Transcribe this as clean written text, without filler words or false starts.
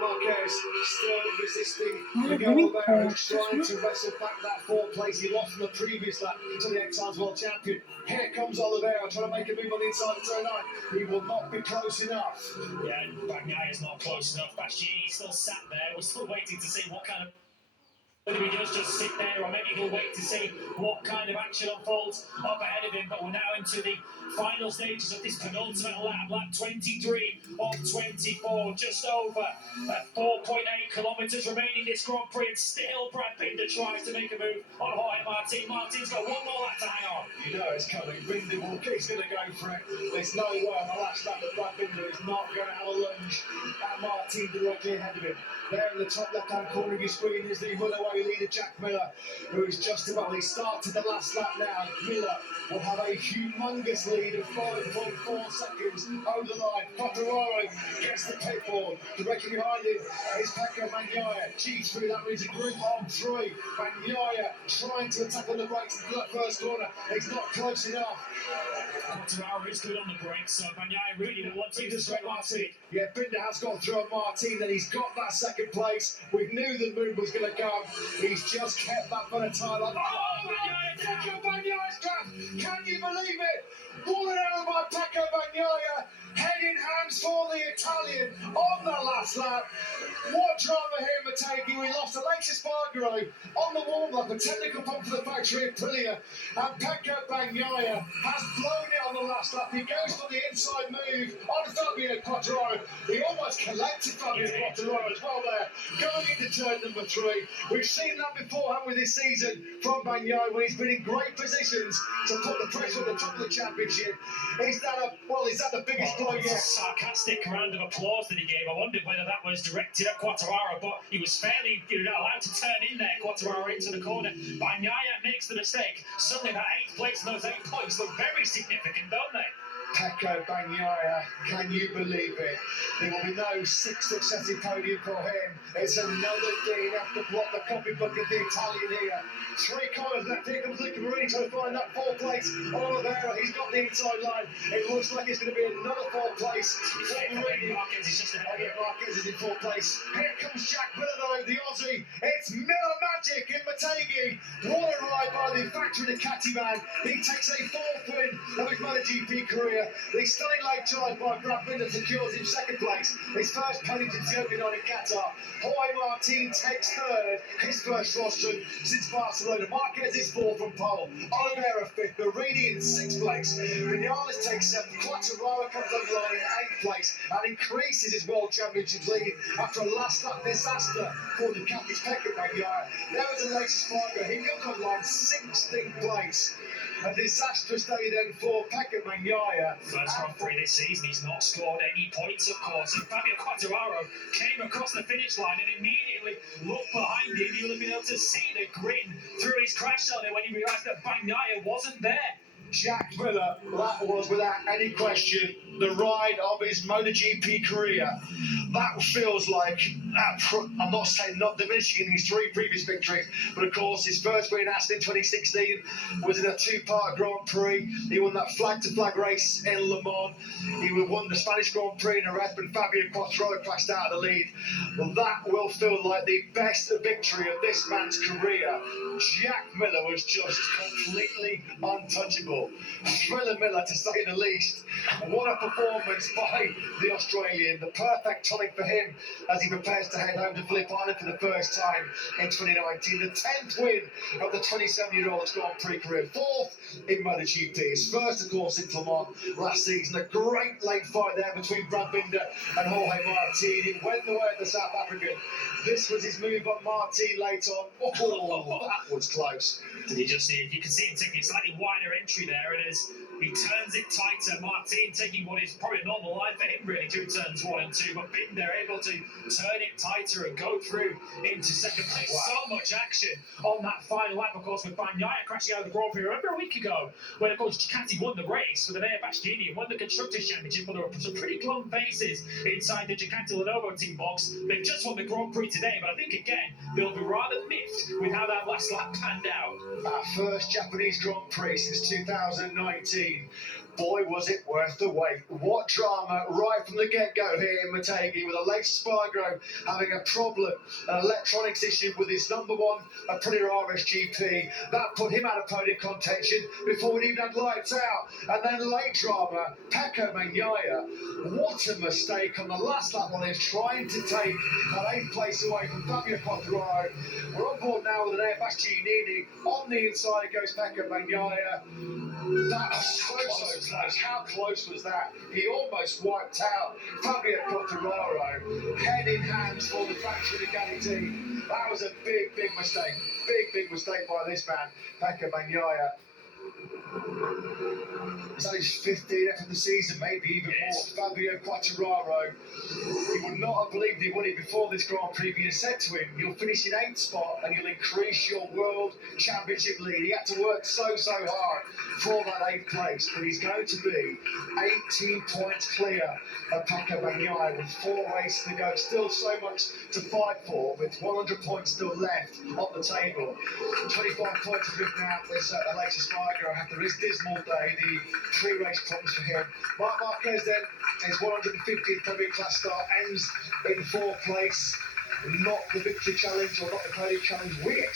Marquez still resisting Really Miguel Oliveira, hard, trying to wrestle back that fourth place he lost in the previous lap to the 8 times world champion. Here comes Oliveira trying to make a move on the inside of turn 9. He will not be close enough. Yeah, and Bagnaya's not close enough. Bastiani's still sat there. We're still waiting to see what kind of... whether he does just sit there or maybe he'll wait to see what kind of action unfolds up ahead of him. But we're now into the final stages of this penultimate lap, lap 23 of 24, just over 4.8 kilometres remaining this Grand Prix, and still Brad Binder tries to make a move on Jorge Martin. Martin's got one more lap to hang on. You know it's coming. Binder he's going to go for it. There's no way on the last lap that Brad Binder is not going to have a lunge at Martin directly ahead of him. There in the top left-hand corner of your screen is the runaway leader, Jack Miller, who is just about, he started the last lap now. Miller will have a humongous lead of 5.4 seconds over the line. Quartararo gets the pit board. Directly behind him is Pecco Bagnaia. G3, that means a group on 3. Bagnaia trying to attack on the brakes into that first corner. He's not close enough. Quartararo is good on the brakes, so Bagnaia really will want to use straight line speed. Yeah, Binder has gone through on Martin, and he's got that second place. We knew the move was going to come. He's just kept that for a time. Like, oh, Pecco Bagnaia's crap! Can you believe it? Falling out by Pecco Bagnaia. Head in hands for the Italian on the last lap. What drama here, Motegi. We lost Alexis Spargaro on the warm-up, a technical pump for the factory at Aprilia. And Pecco Bagnaia has blown it on the last lap. He goes for the inside move on Fabio Quartararo. He almost collected Fabio Quartararo as well there, going into turn number 3. We've seen that before, haven't we, this season from Bagnaia, when he's been in great positions to put the pressure on the top of the championship. Is that the biggest blow yet? A sarcastic round of applause that he gave. I wondered whether that was directed at Quartararo, but he was fairly allowed to turn in there. Quartararo into the corner. Bagnaia makes the mistake. Suddenly that 8th place and those 8 points look very significant, don't they? Pecco Bagnaia, can you believe it? There will be no 6th successive podium for him. It's another day after block the copybook of the Italian here. 3 corners left. Here comes Luca Marini trying to find that 4th place. Oliveira, he's got the inside line. It looks like it's going to be another 4th place. Marquez is just ahead. Yeah, Marquez is in 4th place. Here comes Jack Miller though, the Aussie. It's Miller magic in Motegi. What a ride by the factory Ducati man. He takes a 4th win of his MotoGP career. The stunning late drive by Brad Binder secures him 2nd place. His first podium since the opening on in Qatar. Jorge Martin takes 3rd, his first rostrum since Barcelona. Marquez is 4th from pole. Oliveira 5th, Marini in 6th place. Vinales takes 7th. Quartararo comes over the line in 8th place and increases his World Championships lead after a last lap disaster for Ducati's Pecco Bagnaia. There was Alexis Spargaro. He comes on line 16th place. A disastrous day then for Pecco Bagnaia. First Grand Prix this season, he's not scored any points, of course. And Fabio Quartararo came across the finish line and immediately looked behind him. You'll have been able to see the grin through his crash helmet when he realised that Bagnaia wasn't there. Jack Miller, that was without any question the ride of his MotoGP career. That feels like, I'm not saying not diminishing in his 3 previous victories, but of course his first win in Aston in 2016 was in a 2-part Grand Prix. He won that flag-to-flag race in Le Mans. He won the Spanish Grand Prix in Jerez, and Fabio Quartararo crashed out of the lead. Well, that will feel like the best victory of this man's career. Jack Miller was just completely untouchable. Thriller Miller, to say the least. What a performance by the Australian. The perfect tonic for him as he prepares to head home to Phillip Island for the first time in 2019. The 10th win of the 27-year-old's Grand Prix career. 4th in MotoGP. His first, of course, in Le Mans last season. A great late fight there between Brad Binder and Jorge Martin. It went the way of the South African. This was his move on Martin late on. Oh, that was close. Did you just see it? You can see him taking a slightly wider entry there, and as he turns it tighter, Martin taking what is probably a normal line for him really through turns 1 and 2, but Binder able to turn it tighter and go through into 2nd place. Wow. So much action on that final lap, of course, with Bagnaia crashing out of the Grand Prix. Remember a week ago when, of course, Ducati won the race with Enea Bastianini and won the Constructors' Championship, but there were some pretty glum faces inside the Ducati Lenovo team box. They've just won the Grand Prix today, but I think, again, they'll be rather miffed with how that last lap panned out. Our first Japanese Grand Prix since 2019. Boy, was it worth the wait. What drama right from the get-go here in Motegi, with Aleix Spargo having a problem, an electronics issue with his number one Aprilia RSGP. That put him out of podium contention before we even had lights out. And then late drama, Pecco Bagnaia. What a mistake on the last lap on his, trying to take that 8th place away from Fabio Quartararo. We're on board now with an Airbus Giannini. On the inside goes Pecco Bagnaia. That was so close. How close was that? He almost wiped out Fabio Quartararo. Head in hands for the factory Ducati team. That was a big mistake. Big mistake by this man, Pecco Bagnaia. It's only his 15th of the season, maybe even more. Fabio Quartararo, he would not have believed he would before this Grand Prix. He said to him, you'll finish in 8th spot and you'll increase your World Championship lead. He had to work so hard for that 8th place, but he's going to be 18 points clear of Pecco Bagnaia with 4 races to go. Still so much to fight for, with 100 points still left on the table. 25 points to lift now. There's Aleix Spargo after his dismal day, the pre-race problems for him. Marc Marquez then, his 150th Premier Class start, ends in 4th place. Not the victory challenge or not the podium challenge we expect.